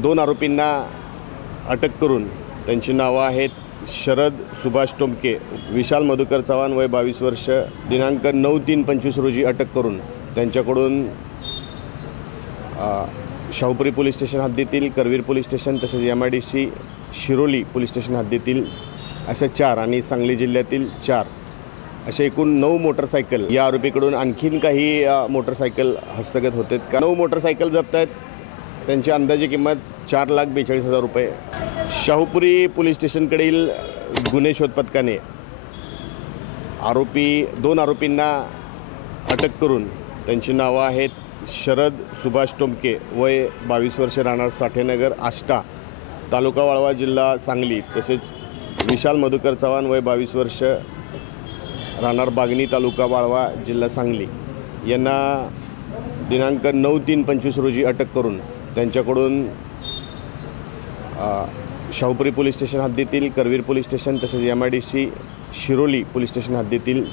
दोन आरोपींना अटक करून त्यांची नावं आहेत शरद सुभाष टोमके, विशाल मधुकर चव्हाण वय 22 वर्ष, दिनांक 9/3/25 रोजी अटक करून त्यांच्याकडून शाहूपुरी पोलीस स्टेशन हद्दीतील करवीर पोलीस स्टेशन तसेच MIDC शिरोली पोलीस स्टेशन हद्दीतील अशा 4 आणि सांगली जिल्ह्यातील 4 असे एकूण 9 मोटरसायकल या आरोपीकडून आणखीन काही मोटरसायकल हस्तगत होते. 9 मोटरसायकल जप्त आहेत. त्यांची अंदाजे किंमत 4,42,000 रुपये. शाहूपुरी पोलीस स्टेशनकडील गुन्हे शोध पथकाने दोन आरोपींना अटक करून त्यांची नावं आहेत शरद सुभाष टोमके वय 22 वर्ष, राहणार साठेनगर आष्टा, तालुका वाळवा, जिल्हा सांगली, तसेच विशाल मधुकर चव्हाण वय 22 वर्ष, राहणार बागणी, तालुका वाळवा, जिल्हा सांगली यांना दिनांक 9/3/25 रोजी अटक करून त्यांच्याकडून शाहूपुरी पोलीस स्टेशन हद्दीतील करवीर पोलीस स्टेशन तसेच MIDC शिरोली पोलीस स्टेशन हद्दीतील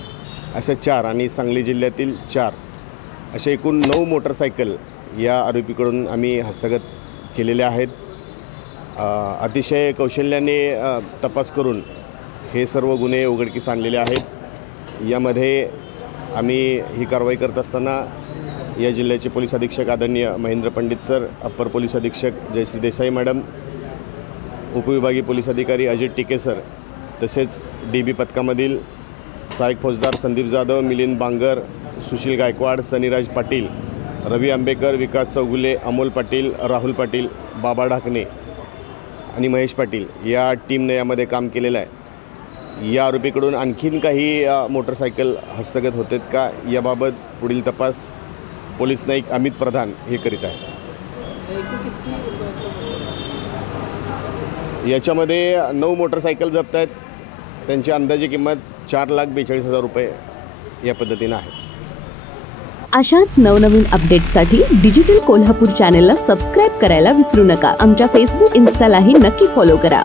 अशा 4 आणि सांगली जिल्ह्यातील 4 असे एकूण 9 मोटरसायकल या आरोपीकडून आम्ही हस्तगत केलेले आहेत. अतिशय कौशल्याने तपास करून हे सर्व गुन्हे उघडकीस आणलेले आहेत. यामध्ये आम्ही ही कारवाई करत असताना या जिल्ह्याचे पोलीस अधीक्षक आदरणीय Mahendra Pandit sir, upper police अधीक्षक जयश्री देसाई मॅडम, उपविभागीय पोलीस अधिकारी अजित टिके सर, तसेच DB पथकामधील सहाय्यक फौजदार संदीप जाधव, मिलिंद बांगर, सुशील गायकवाड, सनीराज पाटील, रवी आंबेकर, विकास चौगुले, अमोल पाटील, राहुल पाटील, बाबा ढाकणे आणि महेश पाटील या टीमने यामध्ये काम केलेलं आहे. या आरोपीकडून आणखीन काही मोटरसायकल हस्तगत होतात का याबाबत पुढील तपास पोलीस नाईक अमित प्रधान हे करीत आहे. याच्यामध्ये 9 मोटरसायकल जप्त आहेत. त्यांची अंदाजे किंमत 4,42,000 रुपये या पद्धतीने आहे. अशाच नवनवीन अपडेट्ससाठी डिजिटल कोल्हापूर चॅनेलला सबस्क्राईब करायला विसरू नका. आमच्या फेसबुक, इन्स्टालाही नक्की फॉलो करा.